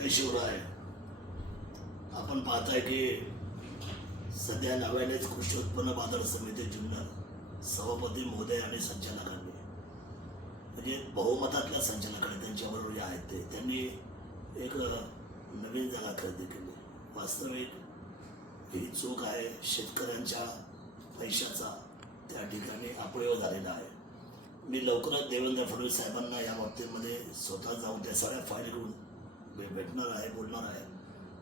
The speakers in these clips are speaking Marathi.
जय शिवराय आपण पाहताय की सध्या नव्यानेच कृषी उत्पन्न बाजार समिती जिल्ह्यात सभापती महोदय आणि संचालकांनी म्हणजे बहुमतातल्या संचालकांनी त्यांच्याबरोबर जे आहेत ते त्यांनी एक नवीन जागा खरेदी केली वास्तविक ही चूक आहे शेतकऱ्यांच्या पैशाचा त्या ठिकाणी अपयोग झालेला आहे मी लवकरच देवेंद्र फडणवीस साहेबांना या बाबतीमध्ये स्वतः जाऊन त्या सगळ्या फायली भेटणार आहे बोलणार आहे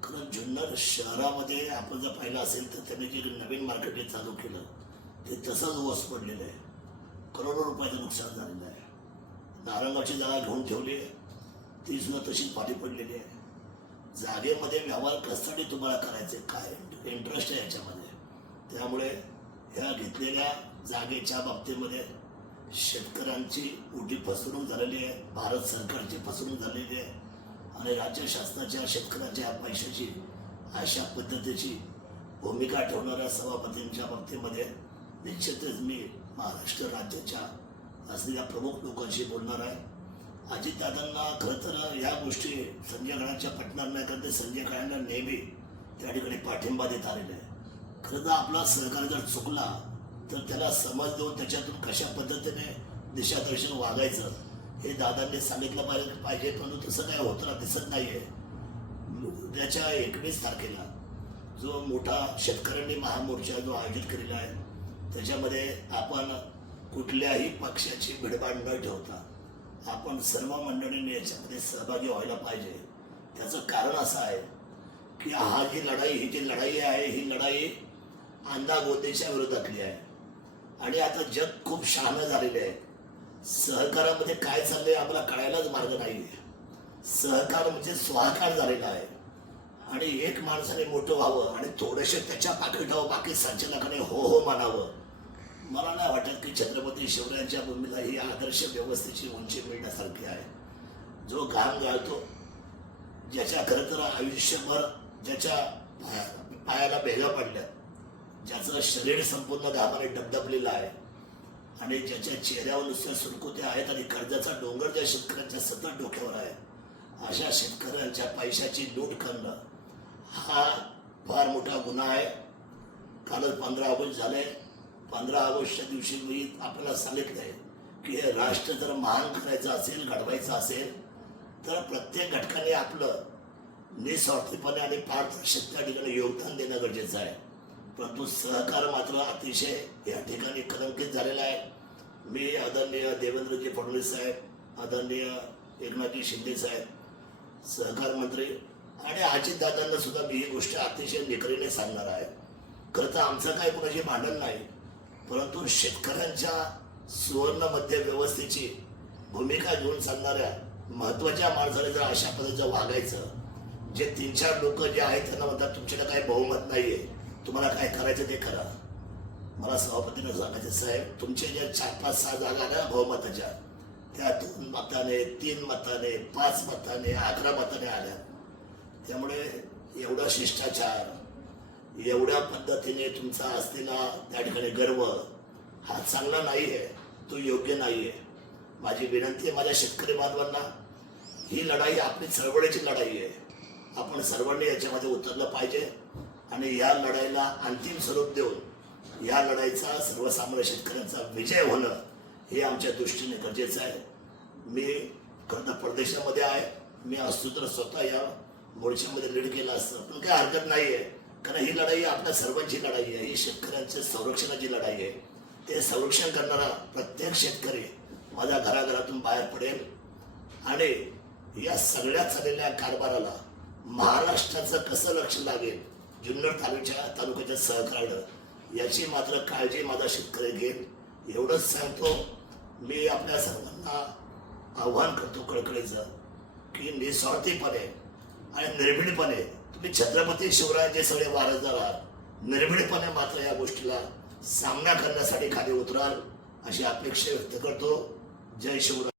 कारण जुन्नर शहरामध्ये आपण जर पाहिलं असेल तर त्यांनी जे नवीन मार्केट चालू केलं ते तसंच वस पडलेलं आहे करोडो रुपयाचं नुकसान झालेलं आहे नारंगाची जागा घेऊन ठेवली आहे ती सुद्धा तशीच पाठी पडलेली आहे जागेमध्ये व्यवहार कसाठी तुम्हाला करायचे काय इंटरेस्ट आहे याच्यामध्ये त्यामुळे ह्या घेतलेल्या जागेच्या बाबतीमध्ये शेतकऱ्यांची मोठी फसवणूक झालेली आहे भारत सरकारची फसवणूक झालेली आहे आणि राज्य शासनाच्या शेतकऱ्याच्या पैशाची अशा पद्धतीची भूमिका ठेवणाऱ्या सभापतींच्या बाबतीमध्ये निश्चितच मी महाराष्ट्र राज्याच्या असलेल्या प्रमुख लोकांशी बोलणार आहे अजितदादांना खरं तर या गोष्टी संजय गडाच्या पटणार नाही कारण ते संजय गडांना नेहमी त्या ठिकाणी पाठिंबा देत आलेला आहे खरं तर आपला सहकार जर चुकला तर त्याला समज देऊन त्याच्यातून कशा पद्धतीने दिशादर्शन वागायचं हे दादांनी सांगितलं पाहिजे पण तसं काय होतना दिसत नाही आहे उद्याच्या एकवीस तारखेला जो मोठा शेतकऱ्यांनी महामोर्चा जो आयोजित केलेला आहे त्याच्यामध्ये आपण कुठल्याही पक्षाची भिडभाड न ठेवता आपण सर्व मंडळींनी याच्यामध्ये सहभागी व्हायला पाहिजे त्याचं कारण असं आहे की हा जी लढाई ही जी लढाई आहे ही लढाई अंधागोंदीच्या विरोधातली आहे आणि आता जग खूप शहाणं झालेले आहे सहकारामध्ये काय चाललंय आम्हाला कळायलाच मार्ग नाही सहकार म्हणजे स्वाकार झालेला आहे आणि एक माणसाने मोठं व्हावं आणि थोडेसे त्याच्या पाकिटावं बाकी संचालकाने हो हो म्हणावं मला नाही वाटत की छत्रपती शिवरायांच्या भूमीला ही आदर्श व्यवस्थेची उंची मिळण्यासारखी आहे जो घाम घालतो ज्याच्या खरं तर आयुष्यभर ज्याच्या पायाला भेगा पडल्या ज्याचं शरीर संपूर्ण घामाने डबडबलेलं आहे आणि ज्याच्या चेहऱ्यावर नुसत्या सुरकुत्या आहेत आणि कर्जाचा डोंगर ज्या शेतकऱ्यांच्या सतत डोक्यावर आहे अशा शेतकऱ्यांच्या पैशाची लूट करणं हा फार मोठा गुन्हा आहे कालच पंधरा ऑगस्ट झाले पंधरा ऑगस्टच्या दिवशी मी आपल्याला सांगितलं आहे की हे राष्ट्र जर महान करायचं असेल घडवायचं असेल तर प्रत्येक घटकाने आपलं निस्वार्थीपणे आणि पारदर्शक त्या ठिकाणी योगदान देणं गरजेचं आहे परंतु सहकार मात्र अतिशय या ठिकाणी कलंकित झालेला आहे मी आदरणीय देवेंद्रजी फडणवीस साहेब आदरणीय एकनाथजी शिंदे साहेब सहकार मंत्री आणि दादांना सुद्धा मी ही गोष्ट अतिशय निकरीने सांगणार आहे खरं तर आमचं काही कुणाशी भांडण नाही परंतु शेतकऱ्यांच्या सुवर्ण मध्य व्यवस्थेची भूमिका घेऊन सांगणाऱ्या महत्वाच्या माणसाने जर अशा पद्धतीचं वागायचं जे तीन चार लोक जे आहेत त्यांना म्हणतात तुमच्याकडे काही बहुमत नाहीये तुम्हाला काय करायचं ते करा मला सभापतीनं सांगायचं साहेब तुमच्या ज्या चार पाच सहा जागा ना बहुमताच्या त्या दोन मताने तीन मताने पाच मताने अकरा मताने आल्या त्यामुळे एवढा शिष्टाचार एवढ्या पद्धतीने तुमचा असलेला त्या ठिकाणी गर्व हा चांगला नाही आहे तो योग्य नाही आहे माझी विनंती आहे माझ्या शेतकरी बांधवांना ही लढाई आपली चळवळीची लढाई आहे आपण सर्वांनी याच्यामध्ये उतरलं पाहिजे आणि या लढाईला अंतिम स्वरूप देऊन या लढाईचा सर्वसामान्य शेतकऱ्यांचा विजय होणं हे आमच्या दृष्टीने गरजेचं आहे मी खरं परदेशामध्ये आहे मी असतो तर स्वतः या मोर्चामध्ये लीड केलं असतं पण काही हरकत नाही आहे कारण ही लढाई आपल्या सर्वांची लढाई आहे ही शेतकऱ्यांच्या संरक्षणाची लढाई आहे ते संरक्षण करणारा प्रत्येक शेतकरी माझ्या घराघरातून बाहेर पडेल आणि या सगळ्यात झालेल्या कारभाराला महाराष्ट्राचं कसं लक्ष लागेल जुन्नर तालुक्या तालुक्याच्या सहकार्य याची मात्र काळजी माझा शेतकरी घेईल एवढंच सांगतो मी आपल्या सर्वांना आव्हान करतो कळकळीचं की निस्वार्थीपणे आणि निर्भीडपणे तुम्ही छत्रपती शिवरायांचे सगळे वारस झाला निर्भीडपणे मात्र या गोष्टीला सामना करण्यासाठी खाली उतराल अशी अपेक्षा व्यक्त करतो जय शिवराय